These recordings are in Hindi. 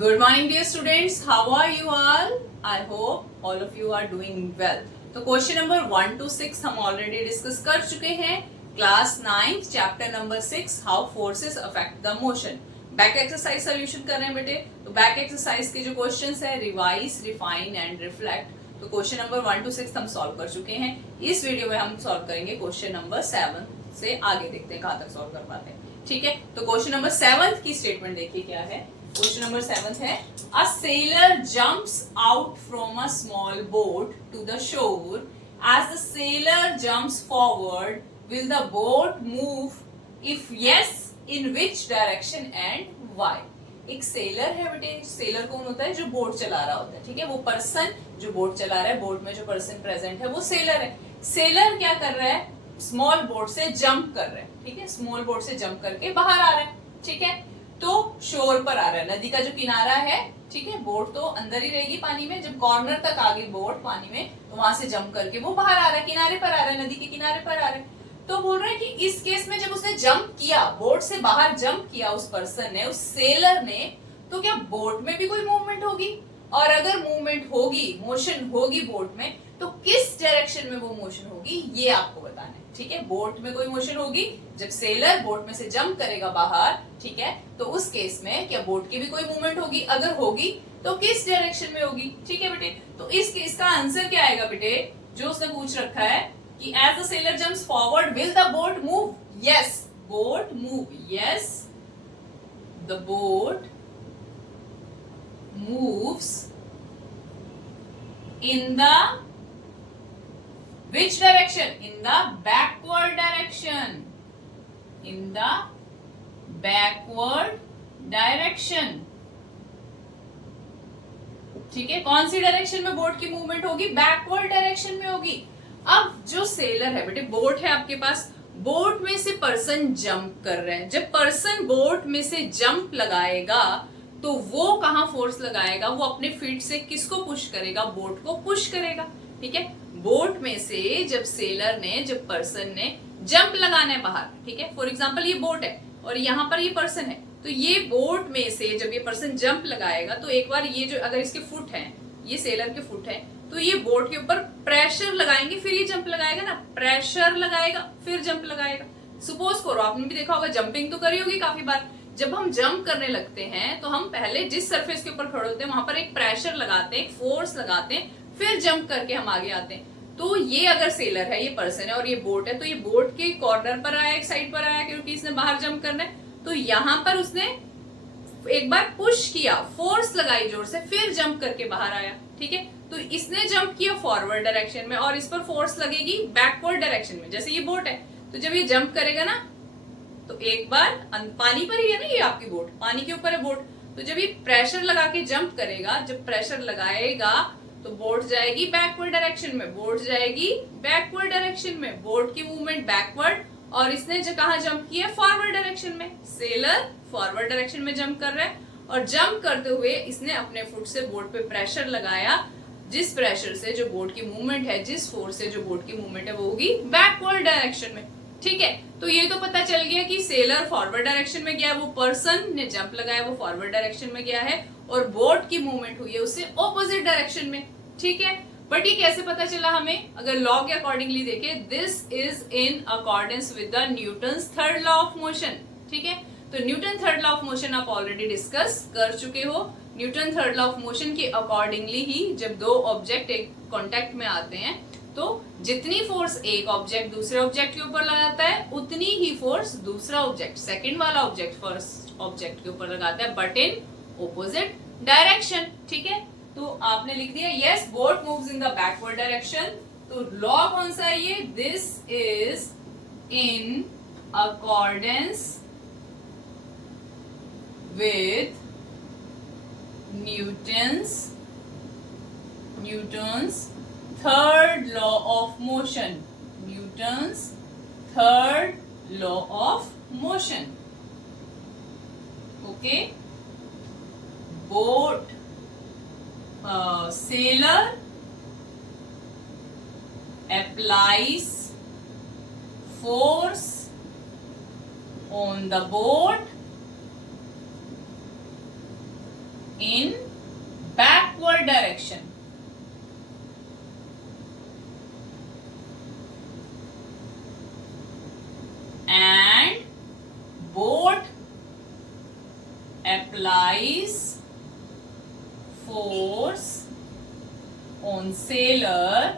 Good morning dear students, how are you all? I hope all of you are doing well. तो क्वेश्चन नंबर 1 to 6 हम ऑलरेडी डिस्कस कर चुके हैं. Class 9 chapter number 6 how forces affect the motion. Back exercise solution कर रहे हैं बेटे. तो बैक एक्सरसाइज के जो क्वेश्चंस है रिवाइज, रिफाइन एंड रिफ्लेक्ट. तो क्वेश्चन नंबर 1 to 6 हम सॉल्व कर चुके हैं. इस वीडियो में हम सॉल्व करेंगे क्वेश्चन नंबर 7 से आगे. देखते हैं कहाँ तक सॉल्व कर पाते हैं. ठीक है, तो क्वेश्चन नंबर 7 की स्टेटमेंट देखिए क्या है. क्वेश्चन नंबर 7 है a sailor jumps out from a small boat to the shore. As the sailor jumps forward will the boat move? If yes, in which direction and why? एक सेलर है बेटे. सेलर कौन होता है? जो बोट चला रहा होता है. ठीक है, वो पर्सन जो बोट चला रहा है, बोट में जो पर्सन प्रेजेंट है वो सेलर है. सेलर क्या कर रहा है? स्मॉल बोट से जंप कर रहा है. ठीक है, स्मॉल बोट से जंप करके बाहर आ रहा है. ठीक है, तो शोर पर आ रहा है, नदी का जो किनारा है. ठीक है, बोट तो अंदर ही रहेगी पानी में. जब कॉर्नर तक आ गई बोट पानी में तो वहां से जंप करके वो बाहर आ रहा है, किनारे पर आ रहा है, नदी के किनारे पर आ रहा है. तो बोल रहे हैं कि इस केस में जब उसने जंप किया, बोट से बाहर जंप किया उस पर्सन ने, उस सेलर ने, तो क्या बोट में भी कोई मूवमेंट होगी? और अगर मूवमेंट होगी, मोशन होगी बोट में, तो किस डायरेक्शन में वो मोशन होगी ये आपको बताना है. ठीक है, बोट में कोई मोशन होगी जब सेलर बोट में से जंप करेगा बाहर. ठीक है, तो उस केस में क्या बोट की भी कोई मूवमेंट होगी? अगर होगी तो किस डायरेक्शन में होगी? ठीक है बेटे, तो इसका आंसर क्या आएगा बेटे? जो उसने पूछ रखा है कि as the sailor jumps forward will the boat move? Yes, boat move. Yes, the boat moves in the which direction? In the backward direction. In the backward direction. ठीक है, कौन सी डायरेक्शन में बोट की मूवमेंट होगी? बैकवर्ड डायरेक्शन में होगी. अब जो सेलर है बेटे, बोट है आपके पास, बोट में से पर्सन जंप कर रहे हैं. जब पर्सन बोट में से जंप लगाएगा तो वो कहां फोर्स लगाएगा? वो अपने फीट से किसको पुश करेगा? बोट को पुश करेगा. ठीक है, बोट में से जब सेलर ने, जब पर्सन ने जंप लगाना है बाहर. ठीक है, फॉर एग्जांपल ये बोट है और यहाँ पर ये पर्सन है, तो ये बोट में से जब ये पर्सन जंप लगाएगा तो एक बार ये जो, अगर इसके फुट हैं, ये सेलर के फुट हैं, तो ये बोट के ऊपर प्रेशर लगाएंगे, फिर ये जंप लगाएगा ना. प्रेशर लगाएगा फिर जंप लगाएगा. सपोज करो, आपने भी देखा होगा, जंपिंग तो करी होगी काफी बार. जब हम जंप करने लगते हैं तो हम पहले जिस सरफेस के ऊपर खड़े होते हैं वहां पर एक प्रेशर लगाते हैं, एक फोर्स लगाते हैं, फिर जंप करके हम आगे आते हैं. तो ये अगर सेलर है, ये पर्सन है और ये बोट है, तो ये बोट के कॉर्नर पर आया, एक साइड पर आया, क्योंकि इसने बाहर जंप करना है. तो यहाँ पर उसने एक बार पुश किया, फोर्स लगाई जोर से, फिर जंप करके बाहर आया. ठीक है, तो इसने जंप किया फॉरवर्ड डायरेक्शन में और इस पर फोर्स लगेगी बैकवर्ड डायरेक्शन में. जैसे ये बोट है, तो जब ये जंप करेगा ना, तो एक बार पानी पर ही है ना, ये आपकी बोट पानी के ऊपर है बोट, तो जब ये प्रेशर लगा के जंप करेगा, जब प्रेशर लगाएगा तो बोट जाएगी बैकवर्ड डायरेक्शन में, बोट जाएगी बैकवर्ड डायरेक्शन में, बोट की मूवमेंट बैकवर्ड. और इसने जो कहा जंप किया? फॉरवर्ड डायरेक्शन में. सेलर फॉरवर्ड डायरेक्शन में जंप कर रहा है और जंप करते हुए इसने अपने फुट से बोट पे प्रेशर लगाया, जिस प्रेशर से जो बोट की मूवमेंट है, जिस फोर्स से जो बोट की मूवमेंट है वो होगी बैकवर्ड डायरेक्शन में. ठीक है, तो ये तो पता चल गया कि सेलर फॉरवर्ड डायरेक्शन में गया, वो पर्सन ने जंप लगाया वो फॉरवर्ड डायरेक्शन में गया है, और बोट की मूवमेंट हुई है उससे ऑपोजिट डायरेक्शन में. ठीक है, बट ये कैसे पता चला हमें? अगर लॉ के अकॉर्डिंगली देखें, this is in accordance with the Newton's third law of motion. ठीक है, तो Newton third law of motion आप ऑलरेडी डिस्कस कर चुके हो. Newton third law of motion के अकॉर्डिंगली ही जब दो ऑब्जेक्ट एक कॉन्टेक्ट में आते हैं तो जितनी फोर्स एक ऑब्जेक्ट दूसरे ऑब्जेक्ट के ऊपर लगाता है, उतनी ही फोर्स दूसरा ऑब्जेक्ट, सेकंड वाला ऑब्जेक्ट फर्स्ट ऑब्जेक्ट के ऊपर लगाता है, बट इन ऑपोजिट डायरेक्शन. ठीक है, तो आपने लिख दिया yes, boat moves in the backward direction. तो लॉ कौन सा है ये? This is in accordance with Newton's third law of motion. Newton's third law of motion. Okay, boat, sailor applies force on the boat in backward direction. And boat applies force on sailor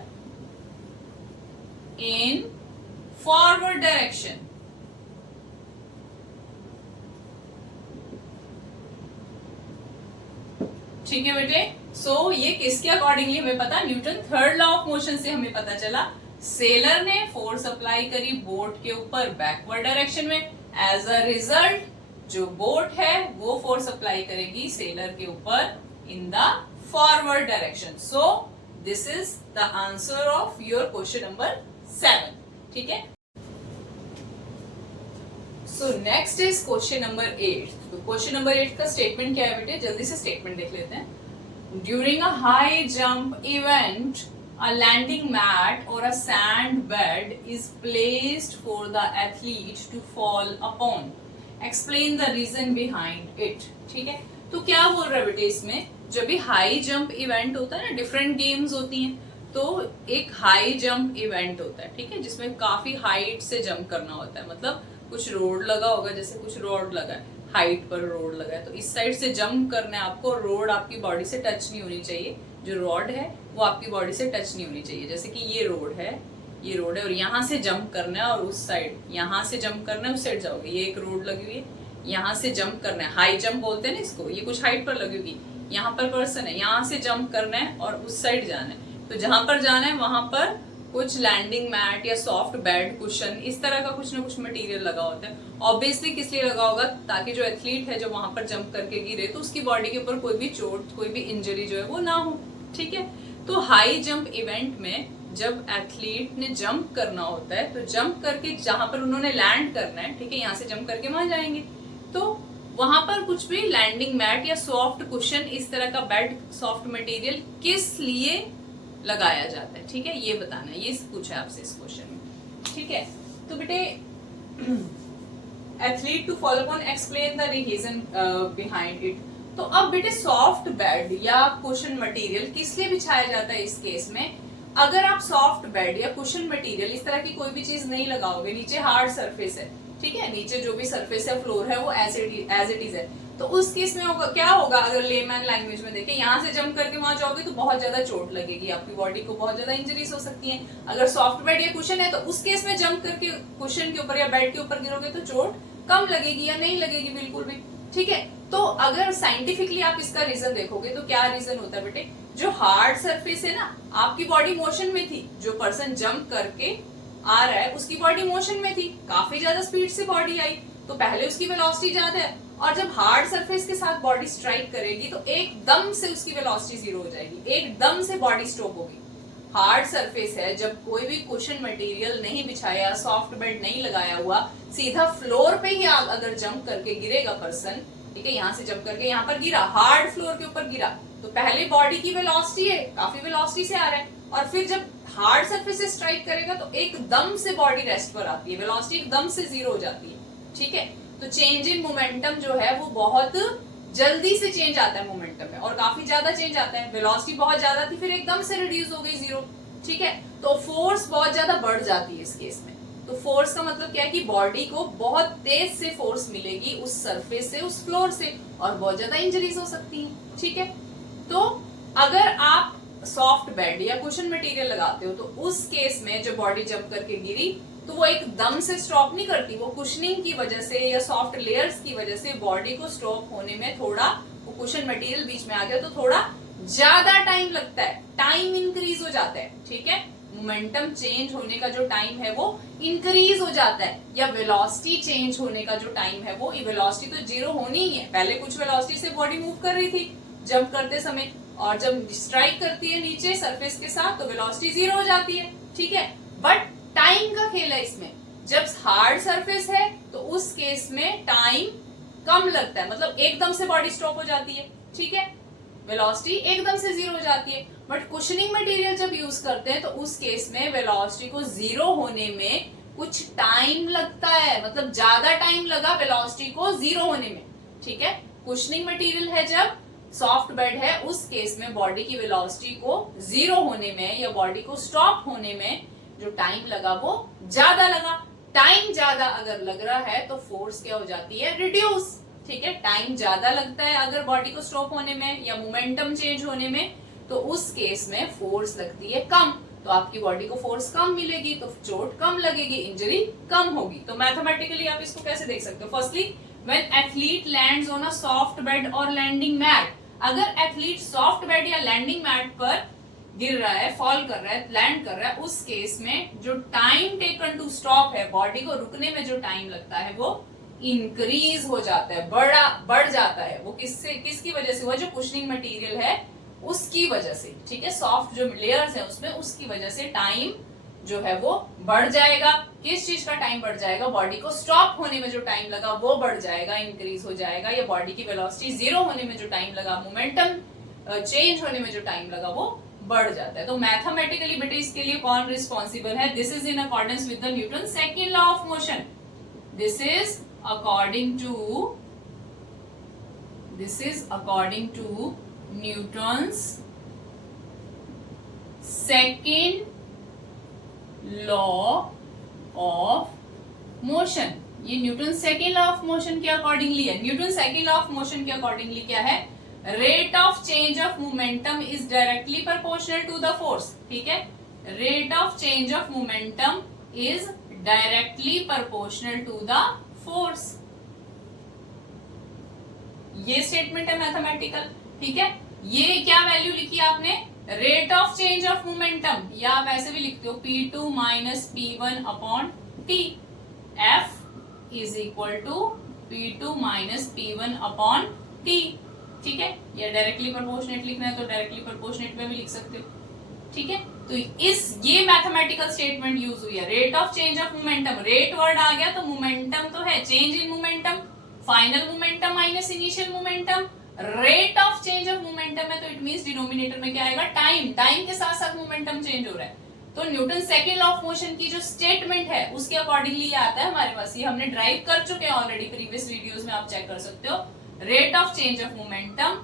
in forward direction. ठीक है बेटे, सो ये किसके अकॉर्डिंगली हमें पता, Newton third law of motion से हमें पता चला सेलर ने फोर्स अप्लाई करी बोट के ऊपर बैकवर्ड डायरेक्शन में, एज अ रिजल्ट जो बोट है वो फोर्स अप्लाई करेगी सेलर के ऊपर in the forward direction. So this is the answer of your question number 7. ठीक है, so next is question number 8. तो क्वेश्चन नंबर 8 का स्टेटमेंट क्या है बेटे, जल्दी से स्टेटमेंट देख लेते हैं. During a high jump event a landing mat or a sand bed is placed for the athlete to fall upon. Explain the reason behind it. ठीक है, तो क्या बोल रहा है बेटे इसमें, जब भी हाई जंप इवेंट होता है ना, डिफरेंट गेम्स होती हैं, तो एक हाई जंप इवेंट होता है, ठीक है, जिसमें काफी हाइट से जंप करना होता है. मतलब कुछ रोड लगा होगा, जैसे कुछ रोड लगा है, हाइट पर रोड लगा है, तो इस साइड से जंप करना है आपको, रोड आपकी बॉडी से टच नहीं होनी चाहिए, जो रोड है वो आपकी बॉडी से टच नहीं होनी चाहिए. जैसे कि ये रोड है, ये रोड है और यहाँ से जंप करना है, और उस साइड यहाँ से जंप करना है, उस साइड जाओगे. ये एक रोड लगी हुई है, यहाँ से जंप करना है, हाई जंप बोलते हैं ना इसको, ये कुछ हाइट पर लगी हुई, यहाँ पर पर्सन है, यहाँ से जंप करना है और उस साइड जाना है. तो जहां पर जाना है वहां पर कुछ लैंडिंग मैट या सॉफ्ट बेड, कुशन, इस तरह का कुछ ना कुछ मटेरियल लगा होता है. ऑब्वियसली किस लिए लगा होगा, ताकि जो एथलीट है जो वहां पर जंप करके गिरे तो उसकी बॉडी के ऊपर कोई भी चोट, कोई भी इंजरी जो है वो ना हो. ठीक है, तो हाई जंप इवेंट में जब एथलीट ने जंप करना होता है तो जंप करके जहां पर उन्होंने लैंड करना है, ठीक है, यहाँ से जंप करके वहां जाएंगे, तो वहां पर कुछ भी लैंडिंग मैट या सॉफ्ट कुशन, इस तरह का बेड, सॉफ्ट मटेरियल किस लिए लगाया जाता है. ठीक है, ये बताना है, ये पूछा है आपसे इस क्वेश्चन में. ठीक है, तो बेटे athlete to follow on, explain the reason behind it. तो अब बेटे सॉफ्ट बेड या कुशन मटेरियल किस लिए बिछाया जाता है इस केस में. अगर आप सॉफ्ट बेड या कुशन मटेरियल इस तरह की कोई भी चीज नहीं लगाओगे, नीचे हार्ड सरफेस है, ठीक है, नीचे जो भी सरफेस है, फ्लोर है, वो एज इट इज है, तो उस केस में होगा क्या होगा, अगर लेमैन लैंग्वेज में देखें, यहाँ से जंप करके वहां जाओगे तो बहुत ज्यादा चोट लगेगी, आपकी बॉडी को बहुत ज्यादा इंजरीज हो सकती हैं. अगर सॉफ्ट बेड या कुशन है तो उस केस में जंप करके कुशन के ऊपर या बेड के ऊपर गिरोगे तो चोट कम लगेगी या नहीं लगेगी बिल्कुल भी. ठीक है, तो अगर साइंटिफिकली आप इसका रीजन देखोगे तो क्या रीजन होता है बेटे, जो हार्ड सरफेस है ना, आपकी बॉडी मोशन में थी, जो पर्सन जंप करके आ रहा है उसकी बॉडी मोशन में थी, काफी ज्यादा स्पीड से बॉडी आई, तो पहले उसकी वेलोसिटी ज्यादा है, और जब हार्ड सरफेस के साथ बॉडी स्ट्राइक करेगी तो एकदम से उसकी वेलोसिटी जीरो हो जाएगी, एकदम से बॉडी स्टॉप होगी. हार्ड सरफेस है, जब कोई भी कुशन मटेरियल नहीं बिछाया, सॉफ्ट बेड नहीं लगाया हुआ, सीधा फ्लोर पे ही अगर जंप करके गिरेगा पर्सन, ठीक है, यहाँ से जंप करके यहाँ पर गिरा, हार्ड फ्लोर के ऊपर गिरा, तो पहले बॉडी की वेलोसिटी है, काफी वेलोसिटी से आ रहा है, और फिर जब हार्ड सरफेस से स्ट्राइक करेगा तो एकदम से बॉडी रेस्ट पर आती है, वेलोसिटी एकदम से जीरो हो जाती है. ठीक है, तो चेंज इन मोमेंटम जो है वो बहुत जल्दी से चेंज आता है मोमेंटम में, और काफी ज्यादा चेंज आता है. वेलोसिटी बहुत ज्यादा थी, फिर एकदम से रिड्यूस हो गई जीरो. ठीक है, तो फोर्स बहुत ज्यादा बढ़ जाती है इस केस में. तो फोर्स का मतलब क्या है कि बॉडी को बहुत तेज से फोर्स मिलेगी उस सरफेस से, उस फ्लोर से, और बहुत ज्यादा इंजरीज हो सकती है. ठीक है, तो अगर आप सॉफ्ट बेड या कुशन मटेरियल लगाते हो तो उस केस में जो बॉडी जंप करके गिरी तो वो एकदम से स्टॉप नहीं करती, वो कुशनिंग की वजह से या सॉफ्ट लेयर्स की वजह से बॉडी को स्टॉप होने में थोड़ा, वो कुशन मटेरियल बीच में आ गया तो थोड़ा ज्यादा टाइम लगता है, टाइम इंक्रीज हो जाता है. ठीक है, मोमेंटम चेंज होने का जो टाइम है वो इंक्रीज हो जाता है, या वेलोसिटी चेंज होने का जो टाइम है वो, वेलोसिटी तो जीरो होनी ही है, पहले कुछ वेलोसिटी से बॉडी मूव कर रही थी जंप करते समय, और जब स्ट्राइक करती है नीचे सरफेस के साथ तो वेलोसिटी जीरो हो जाती है. ठीक है, बट टाइम का खेल है इसमें. जब हार्ड सरफेस है तो उस केस में टाइम कम लगता है, मतलब एकदम से बॉडी स्टॉप हो जाती है. ठीक है, वेलोसिटी एकदम से जीरो हो जाती है. बट कुशनिंग मटेरियल जब यूज करते हैं तो उस केस में वेलोसिटी को जीरो होने में कुछ टाइम लगता है, मतलब ज्यादा टाइम लगा वेलोसिटी को जीरो होने में. ठीक है, कुशनिंग मटेरियल है जब सॉफ्ट बेड है, उस केस में बॉडी की वेलोसिटी को जीरो होने में या बॉडी को स्टॉप होने में जो टाइम लगा वो ज्यादा लगा। टाइम ज्यादा अगर लग रहा है तो फोर्स क्या हो जाती है, रिड्यूस। ठीक है, टाइम ज्यादा लगता है अगर बॉडी को स्टॉप होने में या मोमेंटम चेंज होने में, तो उस केस में फोर्स लगती है कम, तो आपकी बॉडी को फोर्स कम मिलेगी, तो चोट कम लगेगी, इंजरी कम होगी। तो मैथमेटिकली आप इसको कैसे देख सकते हो, firstly when athlete lands on a soft bed और लैंडिंग मैट, अगर एथलीट सॉफ्ट बेड या लैंडिंग मैट पर गिर रहा है, फॉल कर रहा है, लैंड कर रहा है, उस केस में जो टाइम टेकन टू स्टॉप है, बॉडी को रुकने में जो टाइम लगता है वो इंक्रीज हो जाता है, बढ़ जाता है। वो किसकी वजह से हुआ, जो कुशनिंग मटेरियल है उसकी वजह से। ठीक है, सॉफ्ट जो लेयर्स है उसमें, उसकी वजह से टाइम जो है वो बढ़ जाएगा। किस चीज का टाइम बढ़ जाएगा, बॉडी को स्टॉप होने में जो टाइम लगा वो बढ़ जाएगा, इंक्रीज हो जाएगा, या बॉडी की वेलोसिटी जीरो होने में जो टाइम लगा, मोमेंटम चेंज होने में जो टाइम लगा वो बढ़ जाता है। तो मैथमेटिकली बेटे इसके लिए कौन रिस्पॉन्सिबल है, this is in accordance with the Newton second law of motion. This is according to Newton's second law of motion. ये Newton second law of motion के अकॉर्डिंगली है। Newton second law of motion के अकॉर्डिंगली क्या है, rate of change of momentum is directly proportional to the force. ठीक है, rate of change of momentum is directly proportional to the force. ये स्टेटमेंट है मैथमेटिकल। ठीक है, ये क्या वैल्यू लिखी आपने, rate of change of momentum, या आप ऐसे भी लिखते हो P2 minus P1 upon T, F is equal to P2 minus P1 upon T। ठीक है, या डायरेक्टली प्रोपोर्शनेट लिखना है तो डायरेक्टली प्रोपोर्शनेट में भी लिख सकते हो। ठीक है, तो ये मैथमेटिकल स्टेटमेंट यूज हुई है, rate of change of momentum. Rate word आ गया तो मोमेंटम तो है, change in momentum, final momentum minus initial momentum. Rate of change of momentum है तो इट मींस डिनोमिनेटर में क्या आएगा, टाइम। टाइम के साथ साथ मोमेंटम चेंज हो रहा है। तो Newton second law of motion की जो स्टेटमेंट है उसके अकॉर्डिंगली ये आता है हमारे पास। ये हमने ड्राइव कर चुके हैं ऑलरेडी, प्रीवियस वीडियोस में आप चेक कर सकते हो। Rate of change of momentum,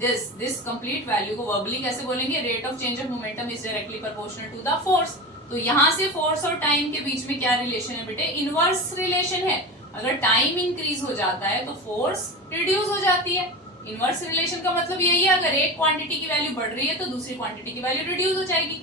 this complete value को वर्बली कैसे बोलेंगे, rate of change of momentum is directly proportional to the force. तो यहां से फोर्स और टाइम के बीच में क्या रिलेशन है बेटे, इनवर्स रिलेशन है। अगर टाइम इंक्रीज हो जाता है तो फोर्स रिड्यूस हो जाती है। इनवर्स रिलेशन का मतलब यही है, अगर एक क्वांटिटी की वैल्यू बढ़ रही है तो दूसरी क्वांटिटी की वैल्यू रिड्यूस हो जाएगी।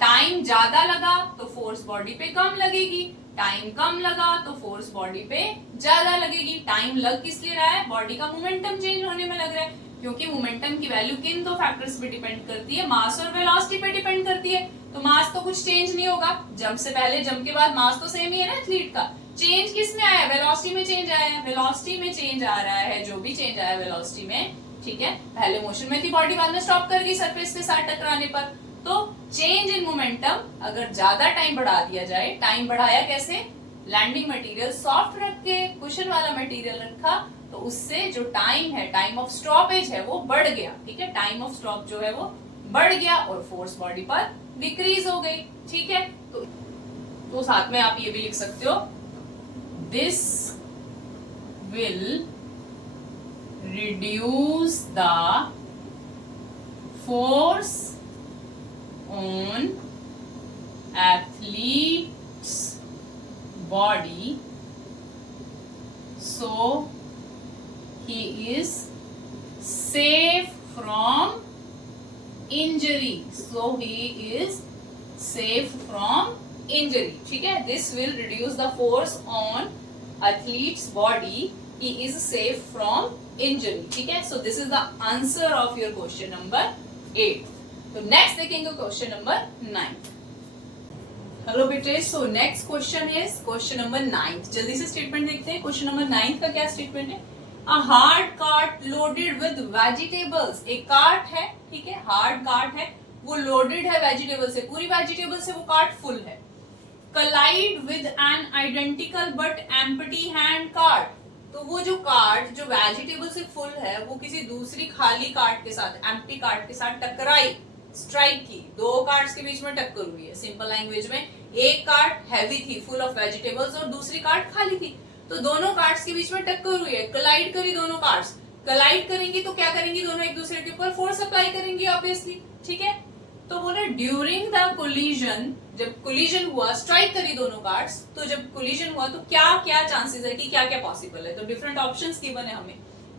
टाइम ज्यादा लगा तो फोर्स बॉडी पे कम लगेगी, टाइम कम लगा तो फोर्स बॉडी पे ज्यादा लगेगी। टाइम लग किस लिए रहा है, बॉडी का मोमेंटम चेंज होने में लग रहा है, क्योंकि मोमेंटम की वैल्यू किन दो फैक्टर्स पे डिपेंड करती है, मास और वेलोसिटी पे डिपेंड करती है। तो मास तो कुछ चेंज नहीं होगा, जंप से पहले जंप के बाद मास तो सेम ही है ना एथलीट का। चेंज किस में आया, वेलोसिटी में चेंज आया है, वेलोसिटी में चेंज आ रहा है, जो भी चेंज आया वेलोसिटी में। ठीक है, पहले मोशन में थी बॉडी, बाद में स्टॉप कर गई सरफेस के साथ टकराने पर। तो चेंज इन मोमेंटम अगर ज्यादा टाइम बढ़ा दिया जाए, टाइम बढ़ाया कैसे, लैंडिंग मटेरियल सॉफ्ट रख के कुशन वाला मटेरियल रखा, तो उससे जो टाइम है, टाइम ऑफ स्टॉपेज है वो बढ़ गया। ठीक है, टाइम ऑफ स्टॉप जो है वो बढ़ गया और फोर्स बॉडी पर डिक्रीज हो गई। ठीक है, तो साथ में आप ये भी लिख सकते हो, this will reduce the force on athlete's body, so he is safe from injury. So he is safe from injury. ठीक है, this will reduce the force on athlete's body, he is safe from injury. ठीक है, so this is the answer of your question number 8. तो next देखेंगे question number 9. हेलो बेटे, so next question is question number 9. जल्दी से स्टेटमेंट देखते हैं। क्वेश्चन नंबर 9 का क्या स्टेटमेंट है, a hard cart loaded with vegetables. एक कार्ट है, ठीक है, हार्ड कार्ट है, वो लोडेड है वेजिटेबल से, पूरी वेजिटेबल से वो कार्ट फुल है। collide with an identical but empty hand cart. तो वो जो कार्ट जो वेजिटेबल से फुल है वो किसी दूसरी खाली कार्ट के साथ, एम्प्टी कार्ट के साथ टकराई, स्ट्राइक की। दो कार्ट्स के बीच में टक्कर हुई है। सिंपल लैंग्वेज में, एक कार्ट हैवी थी फुल ऑफ वेजिटेबल्स और दूसरी कार्ट खाली थी, तो दोनों कार्ट्स के बीच में टक्कर हुई है, कोलाइड करी दोनों कार्ट्स। कोलाइड करेंगी तो क्या करेंगी, दोनों एक दूसरे के ऊपर फोर्स अप्लाई करेंगी ऑब्वियसली, ठीक है। तो बोले ड्यूरिंग द कोलिजन, जब कोलिजन हुआ, स्ट्राइक करी दोनों कार्ड्स, तो जब कोलिजन हुआ तो क्या क्या चांसेस है कि क्या क्या पॉसिबल है। तो डिफरेंट ऑप्शंस गिवन है हमें,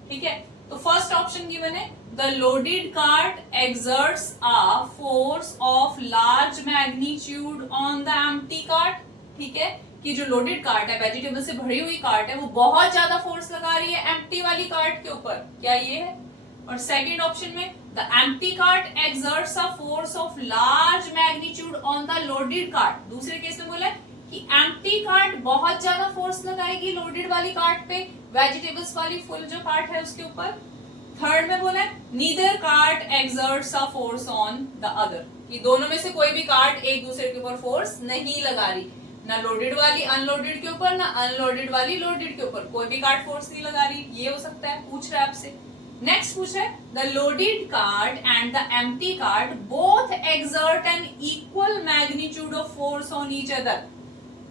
ठीक है। तो फर्स्ट ऑप्शन गिवन है the loaded card exerts a force of large magnitude on the empty card, ठीक है, कि जो लोडेड कार्ड है, वेजिटेबल से भरी हुई कार्ड है, वो बहुत ज्यादा फोर्स लगा रही है एम्प्टी वाली कार्ड के ऊपर, क्या ये है। और सेकंड ऑप्शन में the empty card exerts a force of large magnitude on the loaded card, दूसरे केस में बोला कि एम्प्टी कार्ड बहुत ज्यादा फोर्स लगाएगी लोडेड वाली कार्ड पे, वेजिटेबल्स वाली फुल जो कार्ड है उसके ऊपर। थर्ड में बोला neither card exerts a force on the other, कि दोनों में से कोई भी कार्ड एक दूसरे के ऊपर फोर्स नहीं लगा रही, ना लोडेड वाली अनलोडेड के ऊपर, ना अनलोडेड वाली लोडेड के ऊपर, कोई भी कार्ड फोर्स नहीं लगा रही, ये हो सकता है, पूछ रहा है आपसे। नेक्स्ट पूछ रहा है the loaded cart and the empty cart both exert an equal magnitude of force on each other,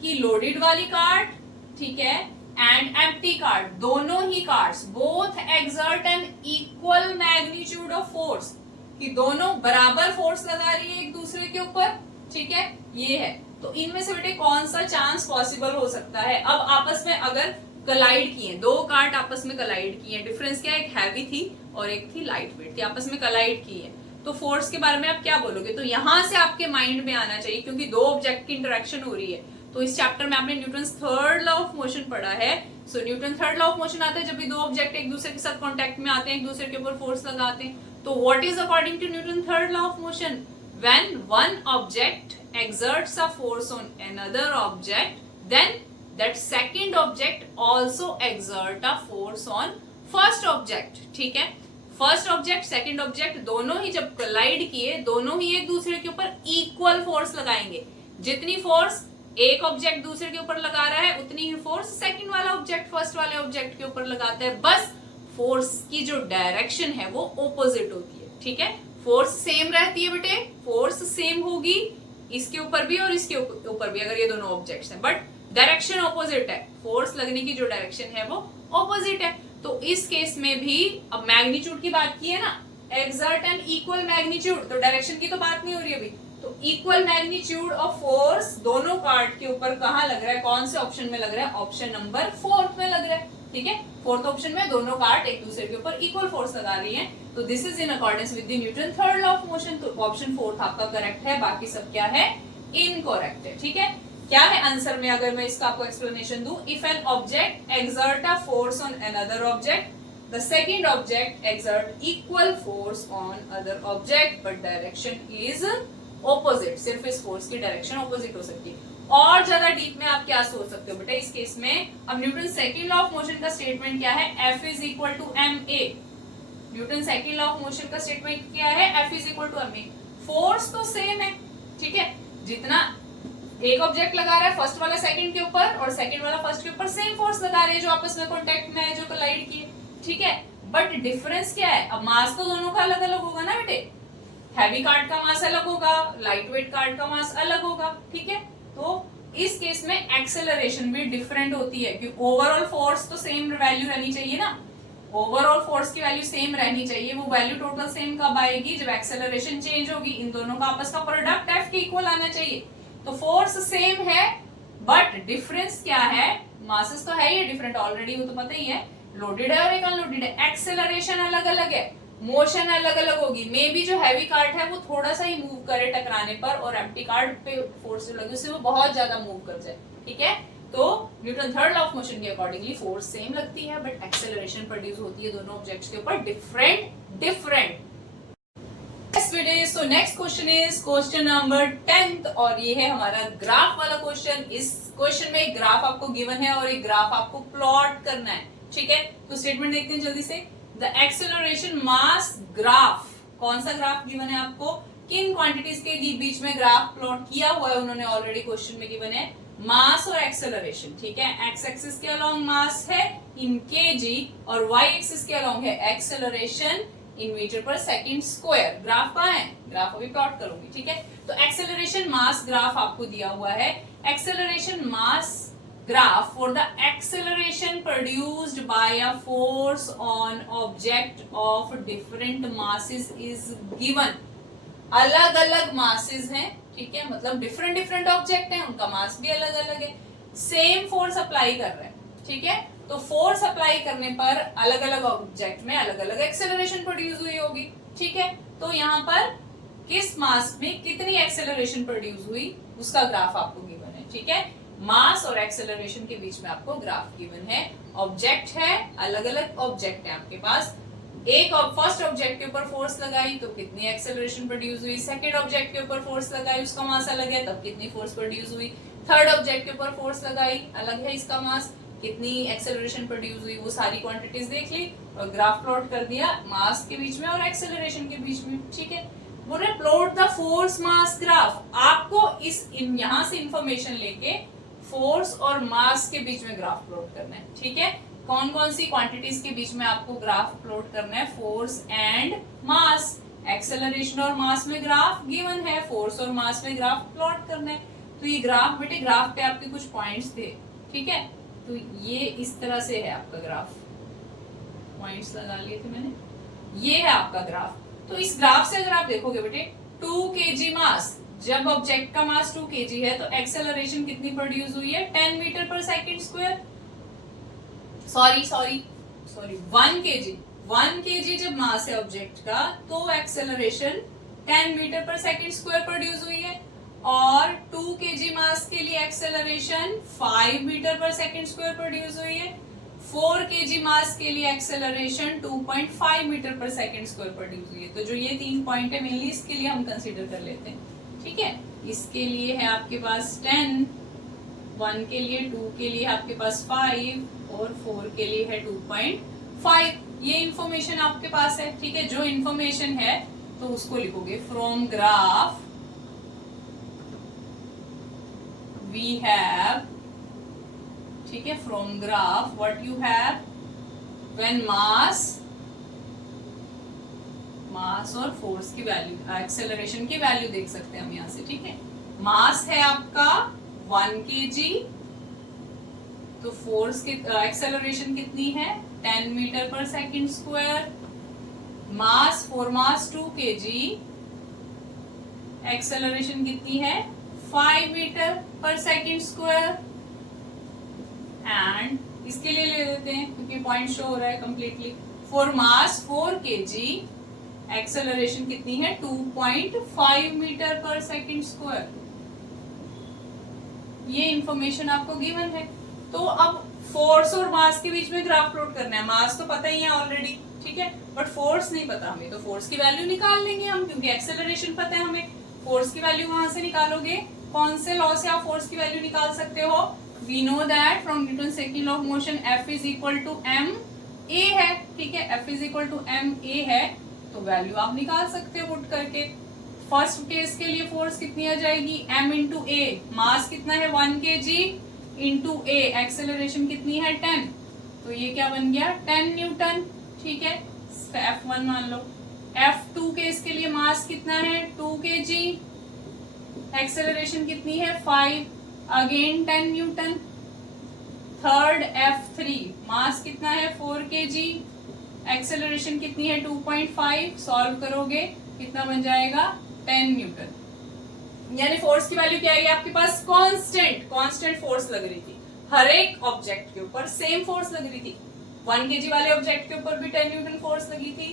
कि लोडेड वाली कार्ड, ठीक है, एंड एम्प्टी कार्ड, दोनों ही carts both exert an equal magnitude of force, कि दोनों बराबर फोर्स लगा रही है एक दूसरे के ऊपर, ठीक है, ये है। तो इनमें से बेटे कौन सा चांस पॉसिबल हो सकता है। अब आपस में अगर कलाइड किए, दो कार्ड आपस में कलाइड किए, डिफरेंस क्या है, एक हैवी थी और एक थी लाइट वेट थी, आपस में कलाइड किए, तो फोर्स के बारे में आप क्या बोलोगे। तो यहां से आपके माइंड में आना चाहिए, क्योंकि दो ऑब्जेक्ट की इंटरेक्शन हो रही है, तो इस चैप्टर में आपने Newton's third law of motion पढ़ा है। So Newton third law of motion आता है जब भी दो ऑब्जेक्ट एक दूसरे के साथ कांटेक्ट में आते हैं, एक दूसरे के ऊपर फोर्स लगाते हैं। तो what is according to Newton third law of motion, when one object exerts a force on another object, then that second object also exert a force on first object, ठीक है। फर्स्ट ऑब्जेक्ट सेकंड ऑब्जेक्ट दोनों ही जब कोलाइड किए, दोनों ही एक दूसरे के ऊपर इक्वल फोर्स लगाएंगे, जितनी फोर्स एक ऑब्जेक्ट दूसरे के ऊपर लगा रहा है उतनी ही फोर्स सेकंड वाला ऑब्जेक्ट फर्स्ट वाले ऑब्जेक्ट के ऊपर लगाता है, बस फोर्स की जो डायरेक्शन है वो ऑपोजिट होती है, ठीक है। फोर्स सेम रहती है बेटे, फोर्स सेम होगी इसके ऊपर भी और इसके ऊपर भी, अगर ये दोनों ऑब्जेक्ट्स हैं, बट डायरेक्शन ऑपोजिट है, फोर्स लगने की जो डायरेक्शन है वो ऑपोजिट है। तो इस केस में भी अब मैग्नीट्यूड की बात की है ना, एक्सर्ट एन इक्वल मैग्नीट्यूड, तो डायरेक्शन की तो बात नहीं हो रही अभी, तो इक्वल मैग्नीट्यूड ऑफ फोर्स दोनों कार्ड के ऊपर कहां लग रहा है, कौन से ऑप्शन में लग रहा है, ऑप्शन नंबर 4 में लग रहा है, ठीक है। फोर्थ ऑप्शन में दोनों कार्ड एक दूसरे के ऊपर इक्वल फोर्स लगा रही हैं, तो this is in accordance with the Newton third law of motion. तो ऑप्शन 4 आपका करेक्ट है, बाकी सब क्या है, इनकरेक्ट है, ठीक है। क्या है आंसर में, अगर मैं इसका आपको एक्सप्लेनेशन दूं, if an object exert a force on another object, the second object exert equal force on other object but direction is opposite, सिर्फ इस फोर्स की डायरेक्शन ऑपोजिट हो सकती है। और ज्यादा डीप में आप क्या सोच सकते हो बेटा इस केस में, अब Newton second law of motion का स्टेटमेंट क्या है, F is equal to ma, Newton second law of motion का स्टेटमेंट क्या है, F is equal to ma, force तो सेम है, ठीक है, जितना एक ऑब्जेक्ट लगा रहा है फर्स्ट वाला सेकंड के ऊपर और सेकंड वाला फर्स्ट के ऊपर सेम फोर्स लगा रहे हैं जो आपस में कांटेक्ट में है, जो कोलाइड किए, ठीक है, बट डिफरेंस क्या है, अब मास तो दोनों का अलग अलग होगा ना बेटे, हैवी कार्ड का मास अलग होगा, लाइट वेट कार्ड का मास अलग होगा, ठीक है। तो इस केस में एक्सेलरेशन भी डिफरेंट होती है, क्योंकि ओवरऑल फोर्स तो सेम वैल्यू रहनी चाहिए ना, ओवरऑल फोर्स की वैल्यू सेम रहनी चाहिए, वो वैल्यू टोटल सेम कब आएगी, जब एक्सेलरेशन चेंज होगी, इन दोनों का आपस का प्रोडक्ट F के इक्वल आना चाहिए। तो फोर्स सेम है बट डिफरेंस क्या है, मासेस तो है ही डिफरेंट ऑलरेडी, वो तो पता ही है, लोडेड है और एक अनलोडेड है, एक्सेलरेशन अलग अलग है, मोशन अलग अलग होगी, मे बी जो हैवी कार्ड है वो थोड़ा सा ही मूव करे टकराने पर और एम्प्टी कार्ड पे फोर्स जो लगी उससे वो बहुत ज्यादा मूव कर जाए, ठीक है। तो Newton third law of motion के अकॉर्डिंगली फोर्स सेम लगती है बट एक्सेलरेशन प्रोड्यूस होती है दोनों ऑब्जेक्ट्स के ऊपर different. So next question is question number 10th और ये है हमारा ग्राफ वाला क्वेश्चन। इस क्वेश्चन में एक ग्राफ आपको गिवन है और एक ग्राफ आपको प्लॉट करना है, ठीक है। तो स्टेटमेंट देखते हैं जल्दी से, द एक्सेलरेशन मास ग्राफ, कौन सा ग्राफ गिवन है आपको, किन क्वांटिटीज के बीच में ग्राफ प्लॉट किया हुआ है उन्होंने ऑलरेडी क्वेश्चन में गिवन है, मास और एक्सेलरेशन, ठीक है। एक्स एक्सिस के अलोंग मास है इन केजी और वाई एक्सिस के अलोंग है एक्सेलरेशन इन मीटर पर सेकंड स्क्वायर। ग्राफ कहाँ है, ग्राफ अभी प्लॉट करूंगी, ठीक है। तो एक्सेलरेशन मास ग्राफ आपको दिया हुआ है, acceleration mass graph for the acceleration produced by a force on object of different masses is given. अलग अलग masses हैं, ठीक है, मतलब डिफरेंट डिफरेंट ऑब्जेक्ट हैं, उनका मास भी अलग अलग है, सेम फोर्स अप्लाई कर रहे हैं, ठीक है, तो फोर्स अप्लाई करने पर अलग अलग ऑब्जेक्ट में अलग अलग एक्सेलरेशन प्रोड्यूस हुई होगी, ठीक है, तो यहाँ पर किस मास में कितनी एक्सेलरेशन प्रोड्यूस हुई उसका ग्राफ आपको गिवन है, ठीक है, मास और एक्सेलरेशन के बीच में आपको ग्राफ गिवन है, ऑब्जेक्ट है, अलग अलग ऑब्जेक्ट है आपके पास, एक फर्स्ट ऑब्जेक्ट के ऊपर फोर्स लगाई तो कितनी एक्सेलरेशन प्रोड्यूस हुई, सेकंड ऑब्जेक्ट के ऊपर फोर्स लगाई उसका मास अलग है तब कितनी फोर्स प्रोड्यूस हुई, थर्ड ऑब्जेक्ट के ऊपर फोर्स लगाई अलग है इसका मास, कितनी एक्सेलरेशन प्रोड्यूस हुई, वो सारी क्वांटिटीज देख ली और ग्राफ प्लॉट कर दिया मास के बीच में और एक्सेलरेशन के बीच में, ठीक है, बोल रहे plot the force mass graph, आपको इस यहाँ से इंफॉर्मेशन लेके फोर्स और मास के बीच में ग्राफ प्लॉट करना है, ठीक है, कौन कौन सी क्वांटिटीज के बीच में आपको ग्राफ प्लॉट करना है, फोर्स एंड मास, एक्सेलरेशन और मास में ग्राफ गिवन है, फोर्स और मास में ग्राफ प्लॉट करना है, तो ये ग्राफ बेटे ग्राफ पे आपके कुछ पॉइंट्स थे, ठीक है, तो ये इस तरह से है आपका ग्राफ, पॉइंट्स लगा लिए थे मैंने, ये है आपका ग्राफ, तो इस ग्राफ से अगर आप देखोगे बेटे 2 kg मास, जब ऑब्जेक्ट का मास 2 kg है तो एक्सेलरेशन कितनी प्रोड्यूस हुई है 10 मीटर पर सेकंड स्क्वायर, सॉरी 1 kg जब मास है ऑब्जेक्ट का तो एक्सेलरेशन 10 मीटर पर सेकंड स्क्वायर प्रोड्यूस हुई है, और 2 kg मास के लिए एक्सेलरेशन 5 मीटर पर सेकंड स्क्वायर प्रोड्यूस हुई है, 4 kg मास के लिए एक्सेलरेशन 2.5 मीटर पर सेकंड स्क्वायर प्रोड्यूस हुई है, तो जो ये 3 पॉइंट है मेनली इसके लिए हम कंसीडर कर लेते हैं, ठीक है, इसके लिए है आपके पास 10, 1 के लिए, 2 के लिए आपके पास 5 और 4 के लिए है 2.5, ये इंफॉर्मेशन आपके पास है, ठीक है, जो इंफॉर्मेशन है तो उसको लिखोगे फ्रॉम ग्राफ वी हैव, ठीक है, from graph what you have when mass और फोर्स की वैल्यू, एक्सेलरेशन की वैल्यू देख सकते हैं हम यहाँ से, ठीक है, मास है आपका 1 kg, तो फोर्स की एक्सेलरेशन कितनी है 10 मीटर पर second square, mass for mass 2 kg, acceleration कितनी है 5 मीटर पर सेकंड स्क्वायर, एंड इसके लिए ले देते हैं क्योंकि पॉइंट शो हो रहा है completely, for mass 4 kg acceleration कितनी है 2.5 मीटर पर सेकंड स्क्वायर, ये इंफॉर्मेशन आपको गिवन है, तो अब फोर्स और मास के बीच में ग्राफ प्लॉट करना है, मास तो पता ही है ऑलरेडी, ठीक है, बट फोर्स नहीं पता हमें, तो फोर्स की वैल्यू निकाल लेंगे हम क्योंकि एक्सेलरेशन पता है हमें, फोर्स की वैल्यू वहां से निकालोगे, कौन से लॉ से आप फोर्स की वैल्यू निकाल सकते हो, we know that from Newton second law of motion F is equal to m a है, ठीक है, F is equal to m a है, तो वैल्यू आप निकाल सकते हो पुट करके, फर्स्ट केस के लिए फोर्स कितनी आ जाएगी m इंटू ए, मास कितना है 1 kg इंटू ए, एक्सेलरेशन कितनी है 10, तो ये क्या बन गया 10 न्यूटन, ठीक है, F1 मान लो, F2 केस के लिए मास कितना है 2 kg, एक्सेलरेशन कितनी है 5, अगेन 10 न्यूटन, थर्ड F3 मास कितना है 4 kg, एक्सेलरेशन कितनी है 2.5, सॉल्व करोगे कितना बन जाएगा 10 न्यूटन, यानी फोर्स की वैल्यू क्या आएगी आपके पास कांस्टेंट फोर्स लग रही थी, हर एक ऑब्जेक्ट के ऊपर सेम फोर्स लग रही थी, 1 kg वाले ऑब्जेक्ट के ऊपर भी 10 न्यूटन फोर्स लगी थी,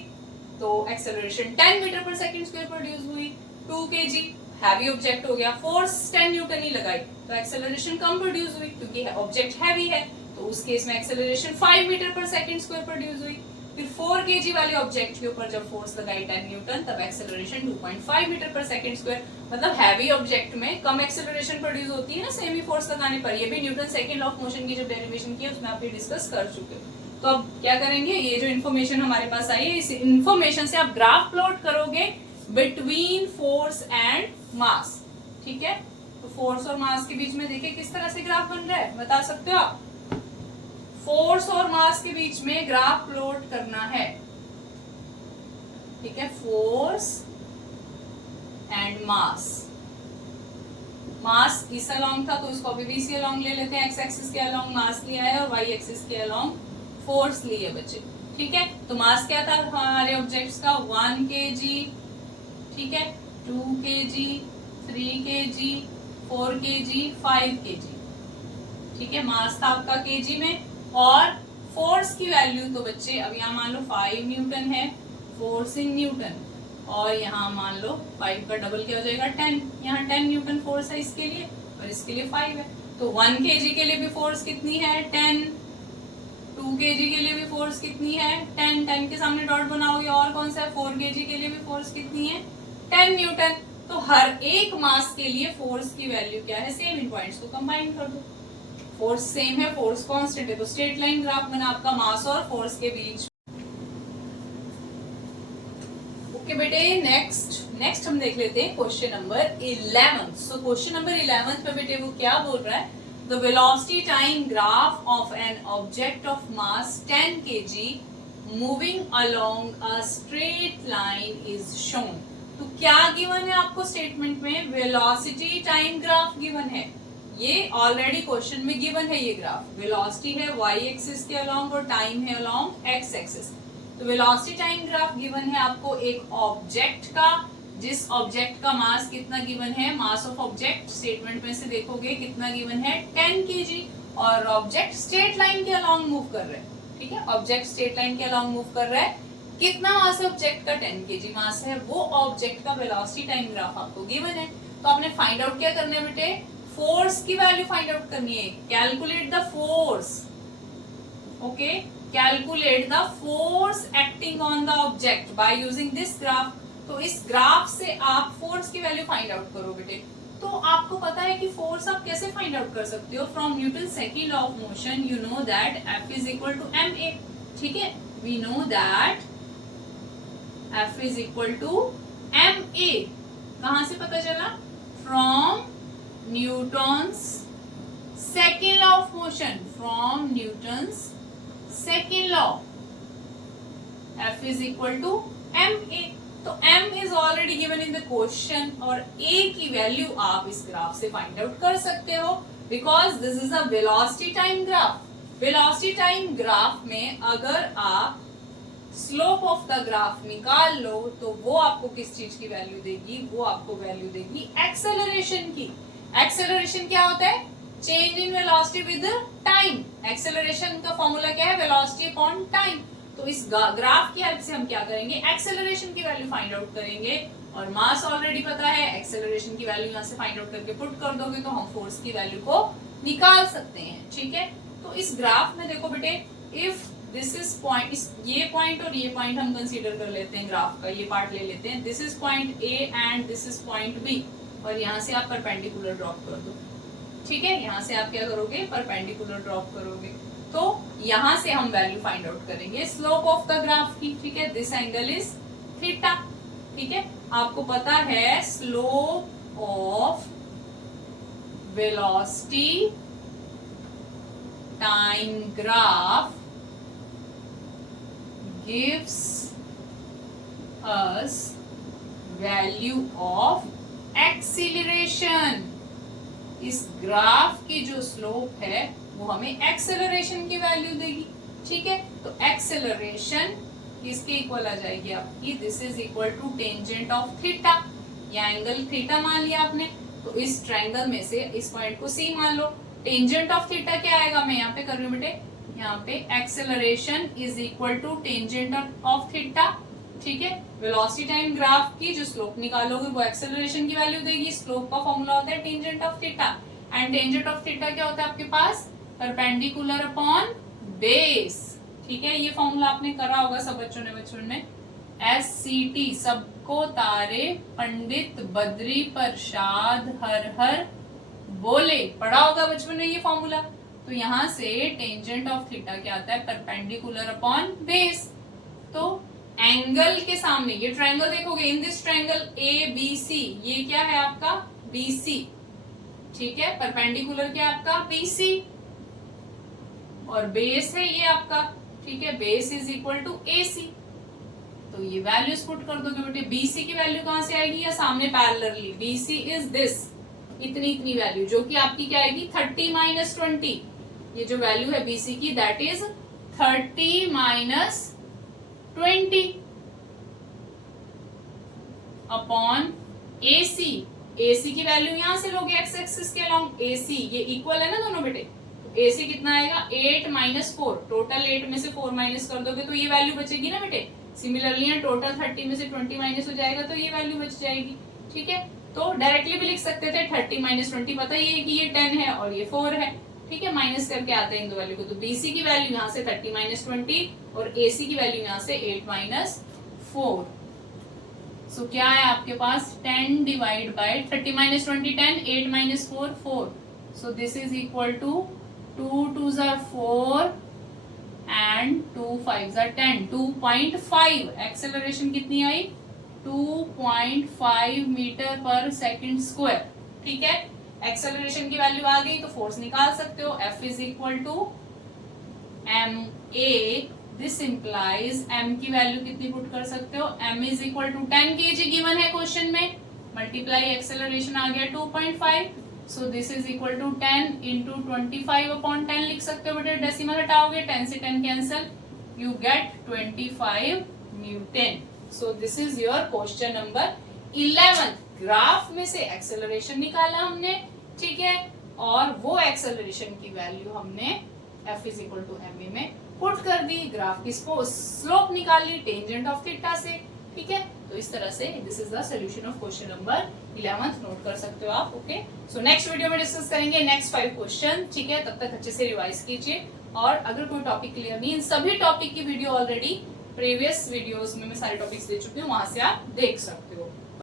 तो एक्सेलरेशन 10 मीटर पर सेकंड स्क्वायर प्रोड्यूस हुई, 2 kg हैवी ऑब्जेक्ट हो गया, फोर्स 10 न्यूटन ही लगाई तो एक्सेलरेशन कम प्रोड्यूस हुई क्योंकि ऑब्जेक्ट हैवी है, तो उस केस में एक्सेलरेशन 5 मीटर पर सेकंड स्क्वायर प्रोड्यूस हुई, फिर 4 kg वाले ऑब्जेक्ट के ऊपर जब फोर्स लगाई 10 न्यूटन तब एक्सेलरेशन 2.5 मीटर पर सेकंड स्क्वायर, मतलब हैवी ऑब्जेक्ट में कम एक्सेलरेशन प्रोड्यूस होती है ना सेमी फोर्स लगाने पर, ये भी Newton second law of motion की जब डेरिवेशन की उसमें आप ये डिस्कस कर चुके हो, तो अब क्या करेंगे, ये जो इन्फॉर्मेशन हमारे पास आई है इस इन्फॉर्मेशन से आप ग्राफ प्लॉट करोगे बिटवीन फोर्स एंड मास, ठीक है, तो फोर्स और मास के बीच में देखिए किस तरह से ग्राफ बन रहा है, बता सकते हो आप, फोर्स और मास के बीच में ग्राफ प्लॉट करना है, ठीक है, फोर्स एंड मास, मास इस अलोंग था तो इसको अभी भी इसी अलोंग ले लेते हैं, एक्स एक्सिस के अलोंग मास लिया है और वाई एक्सिस के अलोंग फोर्स ली है बच्चे। ठीक है, तो मास क्या था हमारे ऑब्जेक्ट्स का 1 kg, ठीक है, 2 kg, 3 kg, 4 kg, 5 kg। ठीक है, मास था आपका केजी में, और फोर्स की वैल्यू तो बच्चे अब यहाँ मान लो 5 न्यूटन है, फोर्स इन न्यूटन, और यहाँ मान लो 5 का डबल क्या हो जाएगा 10, यहाँ 10 न्यूटन फोर्स है इसके लिए और इसके लिए 5 है। तो 1 kg के लिए भी फोर्स कितनी है 10, 2 kg के लिए भी फोर्स कितनी है 10, 10 के सामने डॉट बनाओगे, और कौन सा है 4 kg के लिए भी फोर्स कितनी है 10 न्यूटन। तो हर एक मास के लिए फोर्स की वैल्यू क्या है सेम, इन पॉइंट्स को कंबाइन कर दो, फोर्स सेम है, फोर्स कांस्टेंट है, तो स्ट्रेट लाइन ग्राफ बना आपका मास और फोर्स के बीच। ओके बेटे, नेक्स्ट हम देख लेते हैं question number 11। So question number 11 पे बेटे वो क्या बोल रहा है, the velocity time graph of an object of mass 10 kg moving along a straight line is shown. तो क्या गिवन है आपको स्टेटमेंट में, वेलोसिटी टाइम ग्राफ गिवन है, ये ऑलरेडी क्वेश्चन में गिवन है। ये ग्राफ वेलोसिटी है वाई एक्सिस के अलोंग और टाइम है अलोंग एक्स एक्सिस। तो वेलोसिटी टाइम ग्राफ गिवन है आपको एक ऑब्जेक्ट का, जिस ऑब्जेक्ट का मास कितना गिवन है, मास ऑफ ऑब्जेक्ट स्टेटमेंट में से देखोगे कितना गिवन है 10 kg, और ऑब्जेक्ट स्ट्रेट लाइन के अलोंग मूव कर रहा है। ठीक है, ऑब्जेक्ट स्ट्रेट लाइन के अलोंग मूव कर रहा है, कितना मास है ऑब्जेक्ट का 10 kg मास है, वो ऑब्जेक्ट का वेलोसिटी टाइम ग्राफ आपको गिवन है। तो आपने फाइंड आउट क्या करना है बेटे, फोर्स की वैल्यू फाइंड आउट करनी है, calculate the force. Okay, calculate the force acting on the object by using this graph. तो इस ग्राफ से आप फोर्स की वैल्यू फाइंड आउट करो बेटे। तो आपको पता है कि फोर्स आप कैसे फाइंड आउट कर सकते हो, from Newton second law of motion you know that F is equal to ma। ठीक है, we know that F is equal to ma। कहां से पता चला, from Newton's second law of motion, from Newton's second law, F is equal to ma। तो m is already given in the question, और a की वैल्यू आप इस ग्राफ से फाइंड आउट कर सकते हो, because this is a velocity time graph. Velocity time graph में अगर आप स्लोप ऑफ द ग्राफ निकाल लो तो वो आपको किस चीज की वैल्यू देगी, वो आपको वैल्यू देगी एक्सेलरेशन की। एक्सेलरेशन क्या होता है, change in velocity with time. Acceleration का फॉर्मूला क्या है, वेलोसिटी अपॉन टाइम। तो इस ग्राफ की हेल्प से हम क्या करेंगे, एक्सेलरेशन की वैल्यू फाइंड आउट करेंगे, और मास ऑलरेडी पता है, एक्सेलरेशन की वैल्यू यहाँ से फाइंड आउट करके पुट कर दोगे तो हम फोर्स की वैल्यू को निकाल सकते हैं। ठीक है, तो इस ग्राफ में देखो बेटे, इफ दिस इज पॉइंट, ये पॉइंट और ये पॉइंट हम कंसीडर कर लेते हैं, ग्राफ का ये पार्ट ले लेते हैं, this is point A and this is point B, और यहाँ से आप परपेंडिकुलर ड्रॉप कर दो। ठीक है, यहाँ से आप क्या करोगे, परपेंडिकुलर ड्रॉप करोगे, तो यहाँ से हम वैल्यू फाइंड आउट करेंगे स्लोप ऑफ द ग्राफ की। ठीक है, दिस एंगल इज थीटा। ठीक है, आपको पता है slope of velocity time graph gives us value of acceleration. इस ग्राफ की जो स्लोप है वो हमें एक्सेलरेशन की वैल्यू देगी। ठीक है, तो एक्सेलरेशन किसके इक्वल आ जाएगी आपकी, this is equal to tangent of theta. या एंगल थीटा मान लिया आपने, तो इस ट्रायंगल में से इस पॉइंट को सी मान लो, टेंजेंट ऑफ थीटा क्या आएगा, मैं यहाँ पे कर रही हूँ बेटे, यहाँ पे acceleration is equal to tangent of theta. ठीक है, वेलोसिटी टाइम ग्राफ की जो स्लोप निकालोगे वो एक्सेलरेशन की वैल्यू देगी। स्लोप का फॉर्मूला होता है tangent of theta, and tangent of theta क्या होता है आपके पास, परपेंडिकुलर अपॉन बेस। ठीक है, ये फॉर्मूला आपने करा होगा सब बच्चों ने SCT, सबको तारे पंडित बद्री प्रसाद हर हर बोले, पढ़ा होगा बच्चों ने ये फॉर्मूला। तो यहाँ से टेंजेंट ऑफ थीटा क्या आता है, परपेंडिकुलर अपॉन बेस। तो एंगल के सामने ये ट्रायंगल देखोगे, इन दिस ट्रायंगल ABC, ये क्या है आपका BC। ठीक है, परपेंडिकुलर क्या आपका BC, और बेस है ये आपका। ठीक है, base is equal to AC। तो ये वैल्यूज पुट कर दोगे बेटे, BC की वैल्यू कहां से आएगी, या सामने पैरेलली, BC इज दिस, इतनी इतनी वैल्यू, जो कि आपकी क्या आएगी 30 माइनस 20। ये जो वैल्यू है BC की that is 30 minus 20 upon AC। AC की वैल्यू यहां से लोगे एक्स एक्सिस के अलोंग, AC ये इक्वल है ना दोनों बेटे, तो AC कितना आएगा 8 माइनस 4, टोटल 8 में से 4 माइनस कर दोगे तो ये वैल्यू बचेगी ना बेटे। सिमिलरली टोटल 30 में से 20 माइनस हो जाएगा तो ये वैल्यू बच जाएगी। ठीक है, तो डायरेक्टली भी लिख सकते थे 30 माइनस 20, पता ही है कि ये 10 है और ये 4 है। ठीक है, माइनस करके आते हैं इन दो वैल्यू को, तो BC की वैल्यू यहाँ से 30 माइनस 20 और AC की वैल्यू यहाँ से 8 माइनस 4। सो क्या है आपके पास 10 divide by 30 minus 20 10, 8 minus 4 4। So this is equal to 2 2s are 4 and 2 5s are 10, 2.5। Acceleration कितनी आई 2.5 मीटर पर सेकंड स्क्वायर। ठीक है, एक्सेलरेशन की वैल्यू आ गई तो फोर्स निकाल सकते हो, F is equal to ma। This implies m की वैल्यू कितनी पुट कर सकते हो, m is equal to 10 kg given है क्वेश्चन में, मल्टीप्लाई एक्सेलरेशन आ गया 2.5, so this is equal to 10 into 25 upon 10 लिख सकते हो बेटे, डेसिमल हटाओगे 10 से 10 cancel, you get 25 Newton. So this is your question number 11। Graph में से एक्सेलरेशन निकाला हमने, ठीक है, और वो एक्सेलरेशन की वैल्यू हमने F is equal to ma में पुट कर दी, ग्राफ की स्लोप निकाल ली टेंजेंट ऑफ थीटा से। ठीक है, तो इस तरह से this is the solution of question number 11, note कर सकते हो आप। ओके, सो नेक्स्ट वीडियो में डिस्कस करेंगे नेक्स्ट 5 क्वेश्चन। ठीक है, तब तक अच्छे से रिवाइज कीजिए, और अगर कोई टॉपिक क्लियर नहीं, इन सभी टॉपिक की वीडियो ऑलरेडी प्रीवियस वीडियोस में मैं सारे टॉपिक्स दे चुकी हूँ, वहां से आप देख सकते हो।